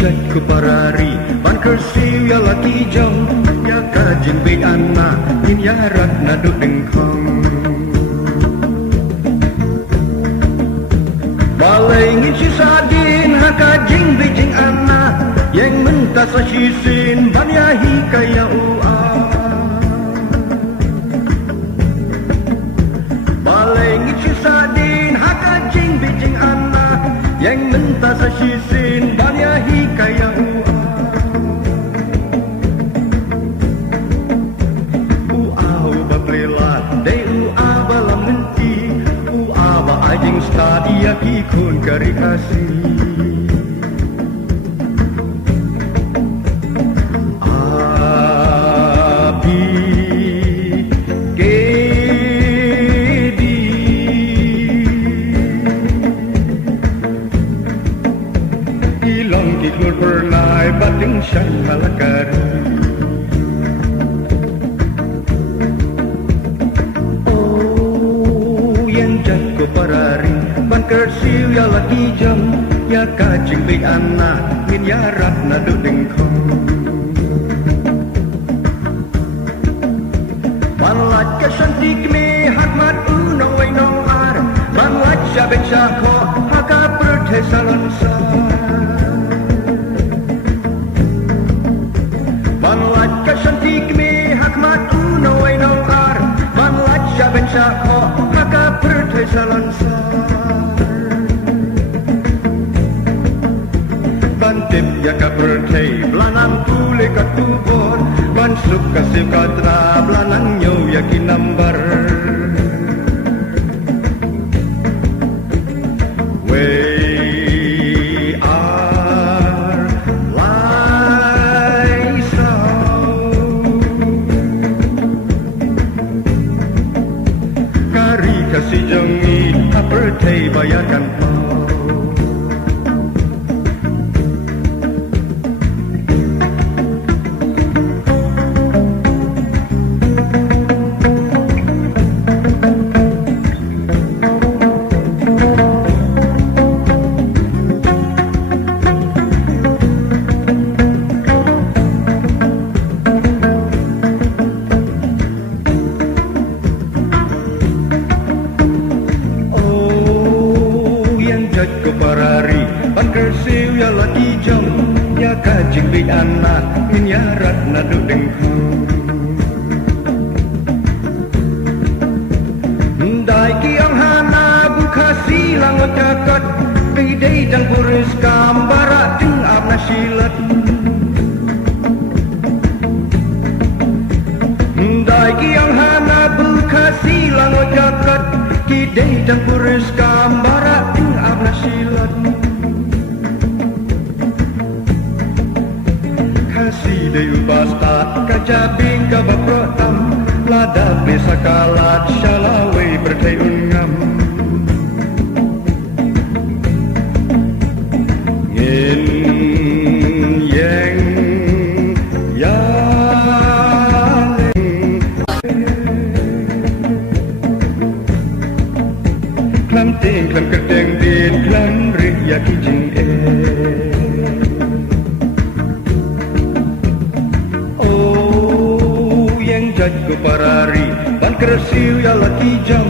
jat ku parari ban kersiu ya laki jong ya kajin be anna in ya rat na du deng khong balai ngin si sadin ha kajing be jing anna yang menta sa sisin ban ya hi kaya ua balai ngin si sadin ha kajing be jing anna yang menta sa sisin ban ya hi kaya ua ba prelat dei ua ba lamenti ua ba ajing stadia ki kun kari kasih Ikut pernah bating syan malakari Oh yang jago parari ban kersiu ya laki jam ya kajing be anak min ya rat na du deng khong ban lat ka santik me hakmat unong wai nong ar ban lat shabek shakho haka perthe salansa Banlat kasantik me hakmat uno ay nawar Banlat siya ben siya ko Makaperte sa lansar Bantip ya kaperte Blanang tuli katubor Bansuk kasih katra Blanang nyaw ya kinambar Kasih jengi apertei bayarkan kau ku parari ban kersiu ya laki jam ya kajing be anak min ya rat na du deng khong dai ki ang hana bu khasi langot kakat be dei dang puris kambara ting ap na silat dai ki ang hana bu khasi langot kakat ki dei dang puris kambara nasilat kasih deyu basta kajabing kabaprotam lada bisa kalat syalawe bertayun ngam ngin yang klam ting klam kedeng din klam rik ya kijing Oh yang jat ku parari ban kersiu ya laki jam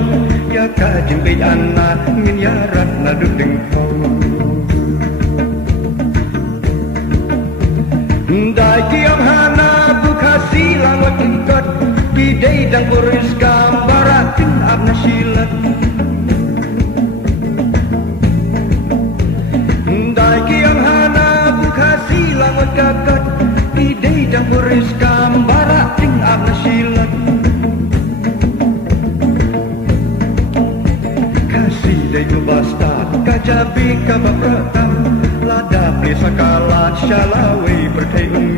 ya kajing be anak min ya rat na du deng khong dai ki ang hana bu khasi langot tingkat ki dei dang puris kambara ting ap na silat kakat idei dang puris kambara ting ap na silat kasih dei ku basta kajabi kabapratam lada plesa kalat syalawe pertayun